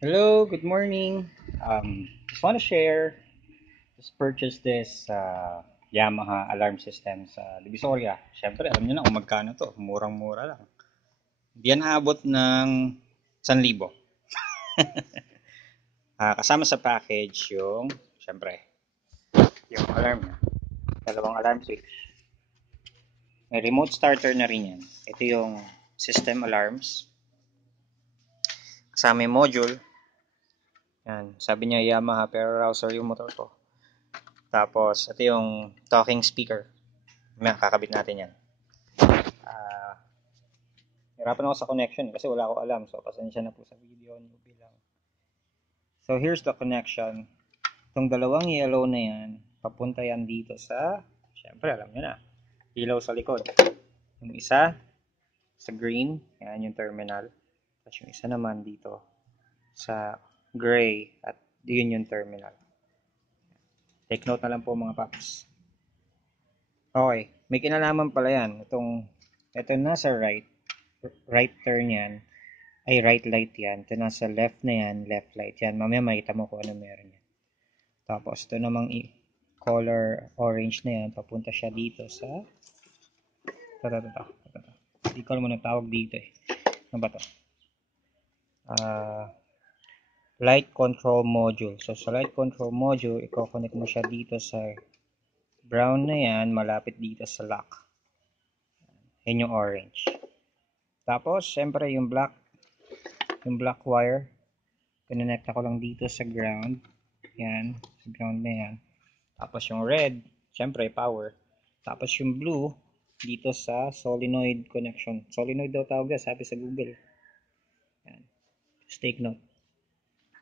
Hello, good morning. Just want to share. Just purchased this Yamaha alarm system sa Divisoria. Siyempre, alam niyo na kung magkano to. Murang-mura lang. Hindi yan aabot ng 1,000. Kasama sa package siyempre, yung alarm niya. Dalawang alarm switch. May remote starter na rin yan. Ito yung system alarms. Kasama yung module. Yan. Sabi niya Yamaha pero Rouser yung motor ko. Tapos, ito yung talking speaker. Kakabit natin yan. Ah, hirapan ako sa connection kasi wala ako alam. So, pasensya na po sa video. Newbie lang. So, here's the connection. Itong dalawang yellow na yan, papunta yan dito syempre, alam nyo na, ilaw sa likod. Yung isa, sa green, yan yung terminal. Tapos yung isa naman dito, sa gray, at yun yung terminal. Take note na lang po mga paps. Okay, may kinalaman pala yan. Ito nasa right turn yan, ay right light yan. Ito nasa left na yan, left light yan. Mamaya makita mo kung ano meron yan. Tapos ito namang color orange na yan, papunta siya dito sa hindi ko naman natawag dito eh. Ano ba to? Light control module. So sa light control module, i-connect mo siya dito sa brown na yan, malapit dito sa lock. Yan yung orange. Tapos, syempre yung black wire, kinonekta ko lang dito sa ground. Yan, sa ground na yan. Tapos yung red, syempre power. Tapos yung blue, dito sa solenoid connection. Solenoid daw tawag yan, sabi sa Google. Yan. Just take note.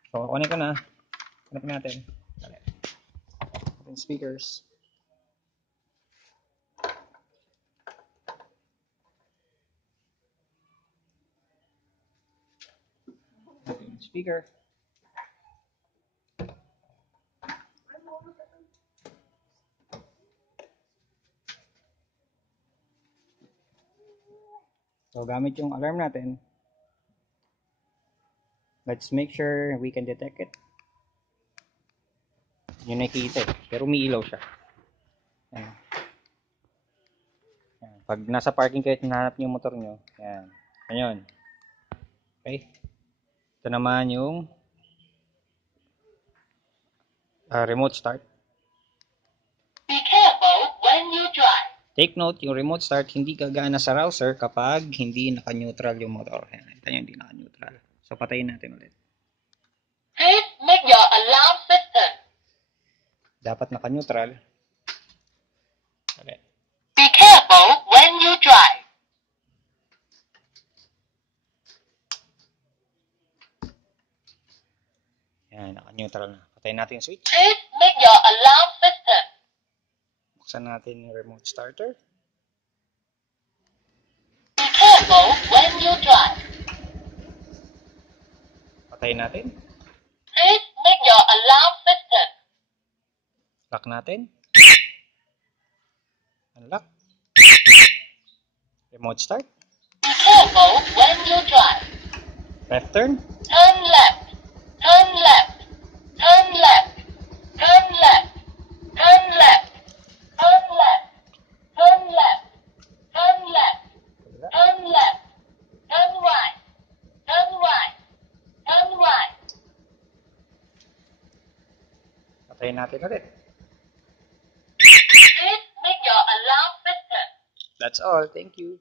So, connect ko na. Connect natin. Open speakers. Open speaker. So, gamit yung alarm natin. Let's make sure we can detect it. Yun nakikita eh. Pero umiilaw siya. Yan. Yan. Pag nasa parking kayo at hinahanap niyo yung motor nyo, yan. Ganyan. Okay. Ito naman yung remote start. Be careful when you drive. Take note, yung remote start hindi gagana sa rouser kapag hindi naka-neutral yung motor. Yan. Ito yung hindi naka-neutral. So, patayin natin ulit. Please make your alarm system. Dapat naka-neutral. Ulit. Be careful when you drive. Yan, naka-neutral na. Patayin natin yung switch. Please make your alarm system. Buksan natin yung remote starter. Be careful when you drive. Patayin natin. Please make your alarm system. Lock natin. Unlock. Remote start. Be careful when you drive. Left turn. Turn left. Turn left. Turn left. Turn left. Turn left. Turn left. Turn left. Turn left. Turn left. Turn right. Turn right. Turn right. Patayin natin ulit. Please make your alarm system. That's all. Thank you.